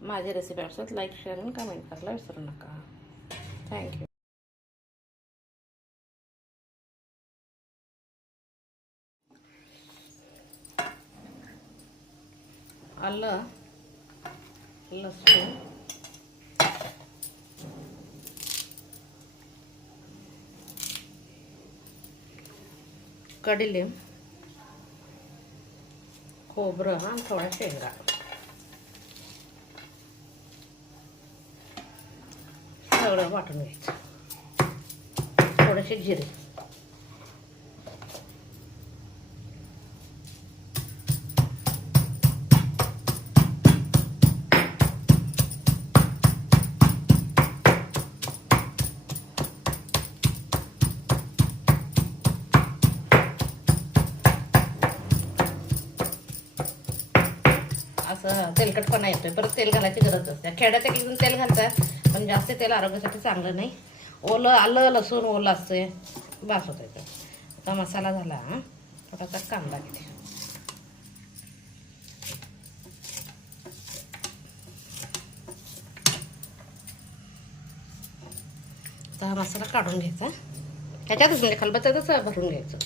माझी रेसिपी आवडतात like share आणि कमेंट करायला विसरू नका. थँक्यू. आलं, लसूण, कढीलिंब, खोबरं आणि थोडा शेंगा सगळं वाटून घ्यायचं. थोडेसे जिरे, असं तेलकटपणा येतोय. परत तेल घालायची गरज असते. खेड्यात एक एकदम तेल घालतात, पण जास्त तेल आरोग्यासाठी चांगलं नाही. ओलं आलं लसूण ओलं असते, बास होतं आहे. आता मसाला झाला. थोडासा कांदा घेते. आता हा मसाला काढून घ्यायचा. ह्याच्यातच म्हणजे खलबत्त्यातच भरून घ्यायचं.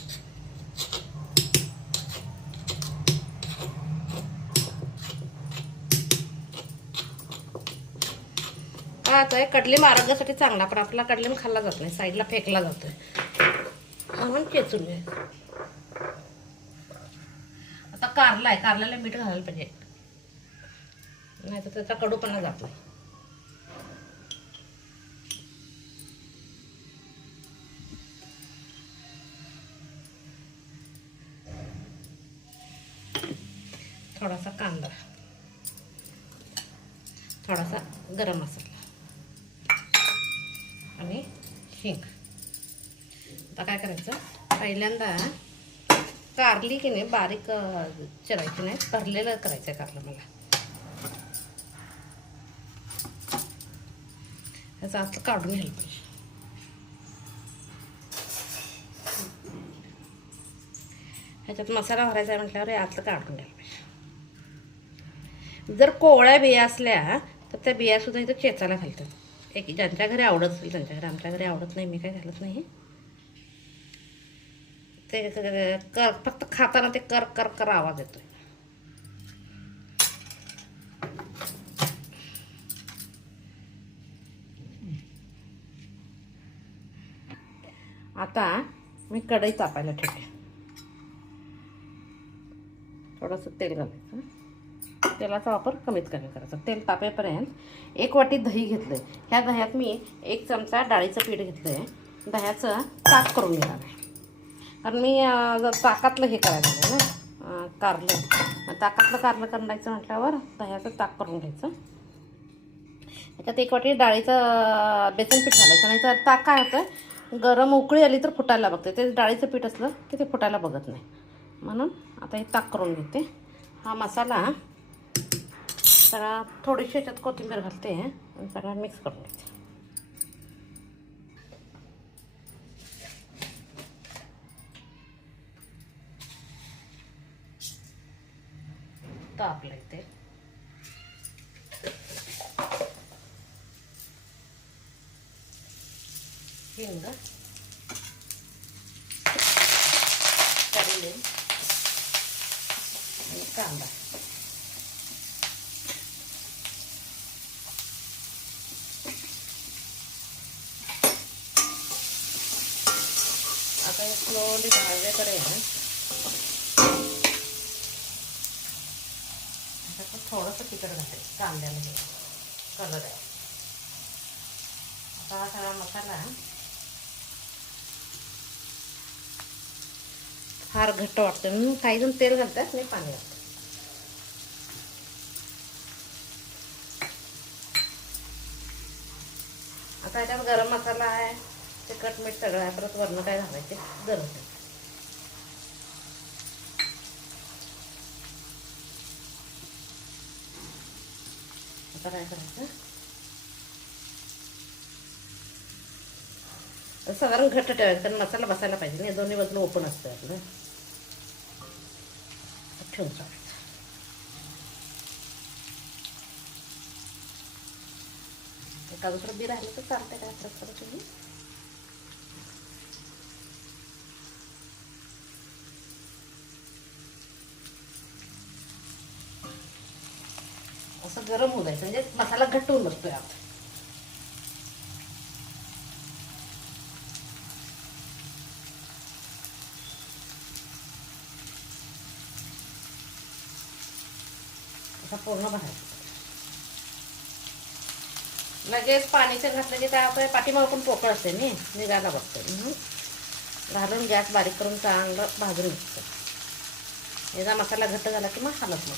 आता आहे कडलिंब आरोग्यासाठी चांगला, पण आपला कडलिंब खाल्ला जात नाही, साईडला फेकला जातोय. म्हणून चेचून घे. आता कारला आहे, कारल्याला मीठ घालायला पाहिजे, नाही तर त्याचा कडूपणा जात नाही. थोडासा कांदा, थोडासा गरम मसाला आणि हिंग. आता काय करायचं, पहिल्यांदा कारली की नाही बारीक चिरायची नाही, भरलेलं करायचं कारलं मला. ह्याचं आतलं काढून घ्यायला पाहिजे. ह्याच्यात मसाला भरायचा आहे म्हटल्यावर आतलं काढून घ्यायला पाहिजे. जर कोवळ्या बिया असल्या तर त्या बियासुद्धा इथं चेचायला घालतात. एक ज्यांच्या घरी आवडत असेल त्यांच्या घरी, आमच्या घरी आवडत नाही, मी काय घालत नाही. ते कर फक्त खाताना ते कर कर कर आवाज येतोय. आता मी कढई तापायला ठेवते. थोडंसं तेल घालायचं. तेलाचा वापर कमीत कमी करायचा. तेल तापेपर्यंत 1 वाटी दही घेतलं आहे. ह्या दह्यात मी 1 चमचा डाळीचं पीठ घेतलं आहे. दह्याचं ताक करून घेणार आहे, कारण मी ताकातलं हे करायचं आहे ना, कारलं. ताकातलं कारलं करायचं म्हटल्यावर दह्याचं ताक करून घ्यायचं. ह्याच्यात 1 वाटी डाळीचं बेसन पीठ घालायचं, नाही तर ताक काय होतं, गरम उकळी आली तर फुटायला बघते. ते डाळीचं पीठ असलं की ते फुटायला बघत नाही. म्हणून आता हे ताक करून घेते. हा मसाला सगळा, थोडीशी ह्याच्यात कोथिंबीर घालते आणि सगळा मिक्स करून घेते. तापलं इथे. हिंग, कढीलिंब आणि कांदा. आता हे स्लोली भाजेपर्यंत थोडंसं तिखट घालायचं कांद्यामध्ये, कलर आहे. आता हा सगळा मसाला फार घट्ट वाटतं म्हणून काही जण तेल घालतात, मी पाणी घालते. आता ह्याच्यात गरम मसाला आहे, तिखट मीठ सगळं आहे, परत वरण काय घालायचे गरज नाही. आता काय करायचं, साधारण घट्ट ठेवायचं, कारण मसाला बसायला पाहिजे नाही, दोन्ही बाजूला ओपन असतं आपलं. ठेवून चालायचं. एका दुसरं बी राहिलं तर चालतंय, काय प्रकार तुम्ही. असं गरम होऊ द्यायचं म्हणजे मसाला घट्ट होऊन बसतोय आता. असा पूर्ण भरायचा. लगेच पाणीचं घातलं की काय होतं, पाठीमागं पण पोकळ असते नी, निघायला बघते म्हणून घालून गॅस बारीक करून चांगलं भाजून घ्यायचं. याचा मसाला घट्ट झाला की मग हलत मग.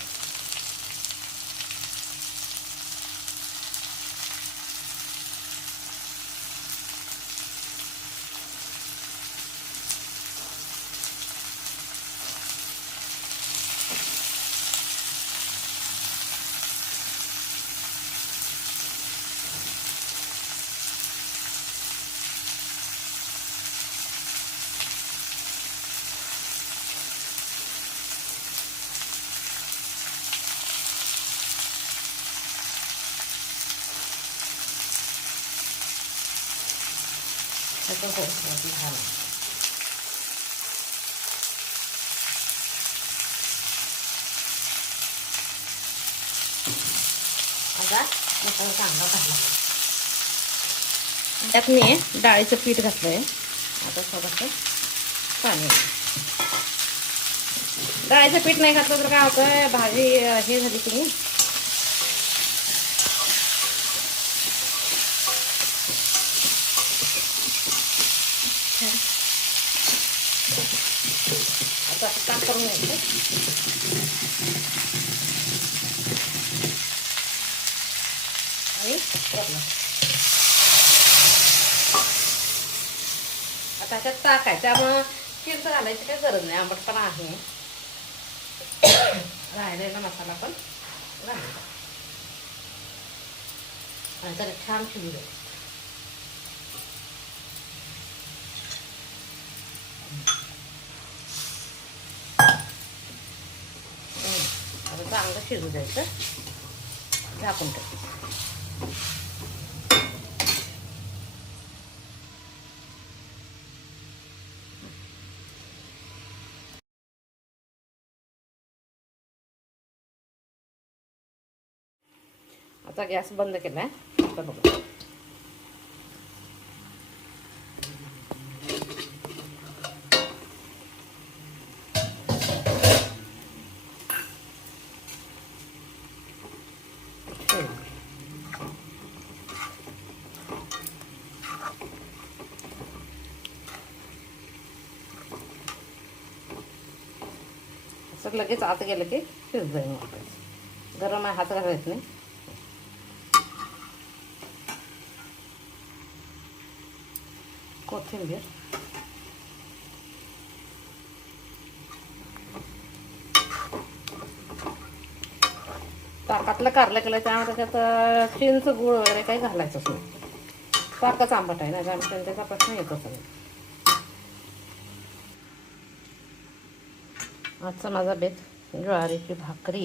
त्याचं होत लहान. आता मसाला चांगला भाजला. त्यात मी डाळीचं पीठ घातलंय. आता थोडंसं पाणी. डाळीचं पीठ नाही घातलं तर काय होतं, भाजी हे झाली की नाही, आता काम करून घ्यायचं. आणि आता ह्याच्यात ताक आहे, त्यामुळं चिंच घालायची काही गरज नाही. आंबटपणा आहे, राहिलेला मसाला पण घालायचा आणि त्याला छान शिजू द्यायचं. आता चांगलं शिजू द्यायचं, झाकून टाकायचं. आता गॅस बंद केलाय. आता बघा असं लगेच आत गेलं की शिजत जाईल. गरम आहे, हात घालायचं नाही. कोथिंबीर, ताकातलं कारलं केलं त्यामुळे त्याच्यात चिंच गूळ वगैरे काही घालायचंच नाही. ताकच आंबट आहे ना, त्यामुळे त्याचा प्रश्न येतच नाही. आजचा माझा बेत ज्वारीची भाकरी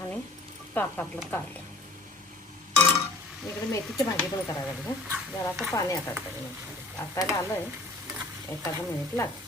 आणि ताकातलं कारलं. इकडे मेथीची भाजी पण करायला लागली. जराचं पाणी आटायला आलं आहे, एखादा मिनिट लागेल.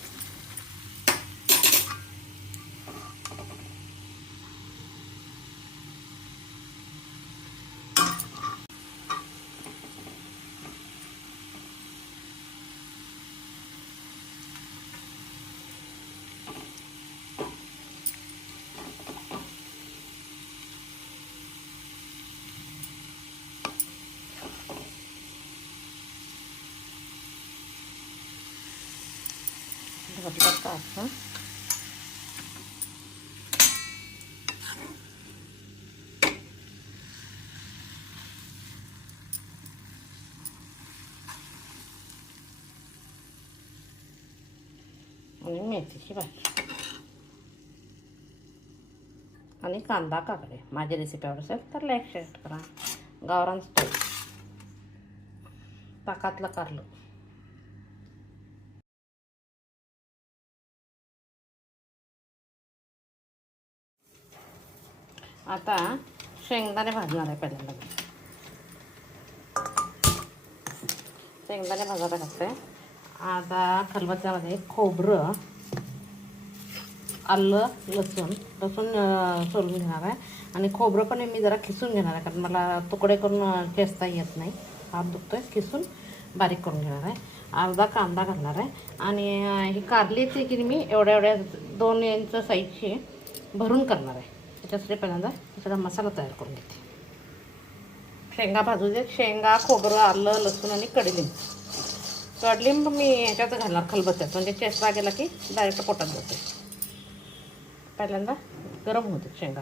घातलं ताक. आणि मेथीची भाजी आणि कांदा काकडे. माझी रेसिपी आवडत असेल तर लाईक शेअर करा. गावरान स्टाईल ताकातलं कारलं. आता शेंगदाणे भाजणार आहे पहिल्यांदा. शेंगदाणे भाजायला घालते. आता खलबत्त्यामध्ये खोबरं, आलं, लसूण सोलून घेणार आहे. आणि खोबरं पण मी जरा खिसून घेणार आहे, कारण मला तुकडे करून ठेचता येत नाही, हात दुखतोय. खिसून बारीक करून घेणार आहे. अर्धा कांदा घालणार आहे. आणि ही कारलीची की मी एवढ्या 2 इंच साईजची भरून करणार आहे. त्याच्यासाठी पहिल्यांदा सगळा मसाला तयार करून घेते. शेंगा भाजू दे. शेंगा, खोबरं, आलं, लसूण आणि कडलिंब. कडलिंब मी ह्याच्यात घालणार खलबत्त्यात, म्हणजे चेचला गेला की डायरेक्ट पोटात जाते. पहिल्यांदा गरम होते शेंगा.